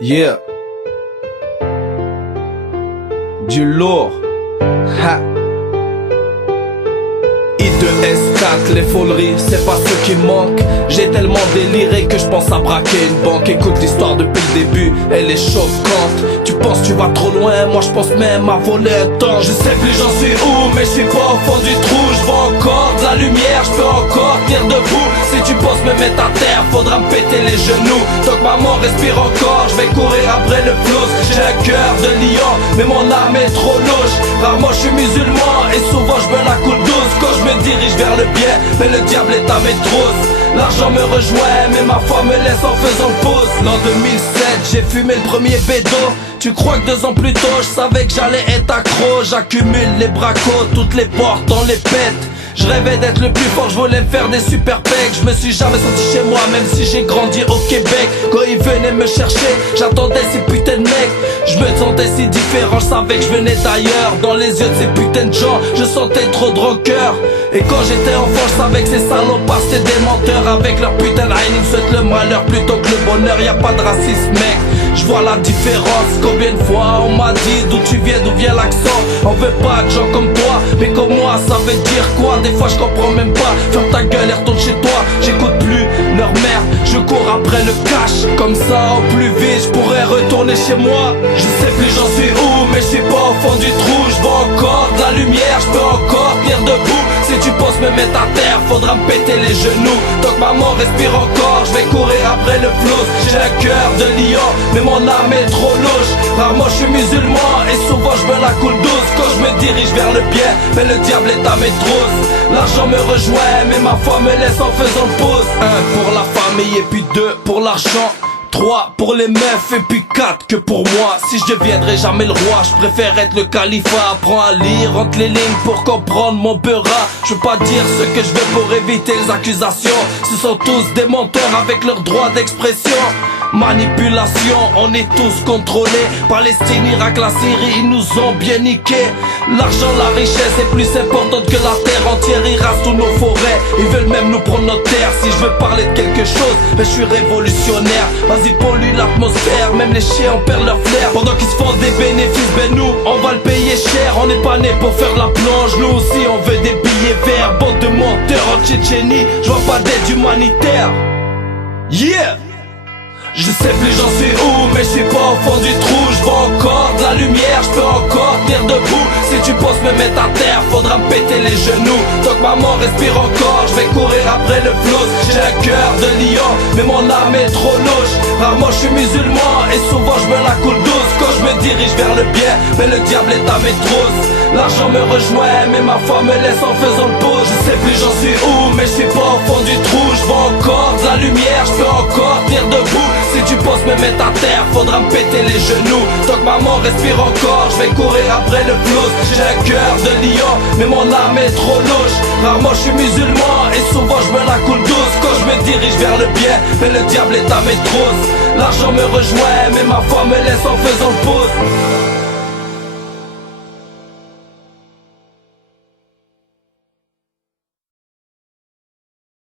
Yeah. Du lourd. Ha. I2S4, les fauleries, c'est pas ce qui manque. J'ai tellement déliré que je pense à braquer une banque. Écoute l'histoire depuis le début, elle est choquante. Tu penses tu vas trop loin, moi je pense même à voler un temps. Je sais plus j'en suis où, mais je suis pas au fond du trou. Je vois encore de la lumière, je peux encore tenir debout. Si tu penses me mettre à terre, faudra me péter les genoux. Tant que maman respire encore, je vais courir après le flouze. J'ai un cœur de lion, mais mon âme est trop louche. Rarement je suis musulman et souvent je me la coule douce. Quand je me dirige vers le bien, mais le diable est à mes trousses. L'argent me rejoint, mais ma foi me laisse en faisant le pouce. L'an 2007, j'ai fumé le premier bédo. Tu crois que 2 ans plus tôt, je savais que j'allais être accro. J'accumule les bracos, toutes les portes, on les pète. Je rêvais d'être le plus fort, je voulais me faire des super pecs. Je me suis jamais senti chez moi, même si j'ai grandi au Québec. Quand ils venaient me chercher, j'attendais ces putains de mecs. Je me sentais si différent, je savais que je venais d'ailleurs. Dans les yeux de ces putains de gens, je sentais trop de rancœur. Et quand j'étais enfant, je savais que ces salopards c'était des menteurs. Avec leur putain de haine, ils me souhaitent le malheur plutôt que le bonheur. Y'a pas de racisme mec, je vois la différence. Combien de fois on m'a dit d'où tu viens, d'où vient l'accent. On veut pas de gens comme toi, mais comme moi ça veut dire quoi? Des fois je comprends même pas, ferme ta gueule et retourne chez toi. J'écoute plus leur merde, je cours après le cash. Comme ça au plus vite je pourrais retourner chez moi. Je sais plus j'en suis où, mais je suis pas au fond du trou. Je vois encore de la lumière, je peux encore tenir debout. Si tu penses me mettre à terre, faudra me péter les genoux. Tant que maman respire encore, je vais courir après le flouze. J'ai un cœur de lion, mais mon âme est trop louche. Rarement je suis musulman et souvent je me la coule douce. Quand je me dirige vers le bien, mais le diable est à mes trousses. L'argent me rejoint, mais ma foi me laisse en faisant le pouce. 1 pour la famille et puis 2 pour l'argent. 3 pour les meufs et puis 4 que pour moi. Si je deviendrai jamais le roi, je préfère être le califat. Apprends à lire entre les lignes pour comprendre mon beurra. Je veux pas dire ce que je veux pour éviter les accusations. Ce sont tous des menteurs avec leur droit d'expression. Manipulation, on est tous contrôlés. Palestine, Irak, la Syrie, ils nous ont bien niqués. L'argent, la richesse est plus importante que la terre entière. Ils rasent tous nos forêts, ils veulent même nous prendre notre terre. Si je veux parler de quelque chose, mais je suis révolutionnaire. Vas-y pollue l'atmosphère, même les chiens perdent leur flair. Pendant qu'ils se font des bénéfices, ben nous, on va le payer cher. On n'est pas né pour faire la plonge, nous aussi on veut des billets verts. Bande de menteurs en Tchétchénie, je vois pas d'aide humanitaire. Yeah! Je sais plus j'en suis où, mais je suis pas au fond du trou. Je vois encore de la lumière, je peux encore tenir debout. Si tu penses me mettre à terre, faudra me péter les genoux. Tant que maman respire encore, je vais courir après le flouze. J'ai un cœur de lion, mais mon âme est trop louche. Rarement je suis musulman et souvent je me la coule douce. Quand je me dirige vers le bien, mais le diable est à mes trousses. L'argent me rejoint, mais ma foi me laisse en faisant le pouce. Je sais plus j'en suis où, mais je suis pas au fond du trou. Je vois encore de la lumière, je peux encore tenir debout. Si tu penses me mettre à terre, faudra me péter les genoux. Tant que maman respire encore, je vais courir après le flouze. J'ai un cœur de lion, mais mon âme est trop louche. Rarement je suis musulman et souvent je me la coule douce. Quand je me dirige vers le bien, mais le diable est à mes trousses. L'argent me rejoint, mais ma foi me laisse en faisant le pouce.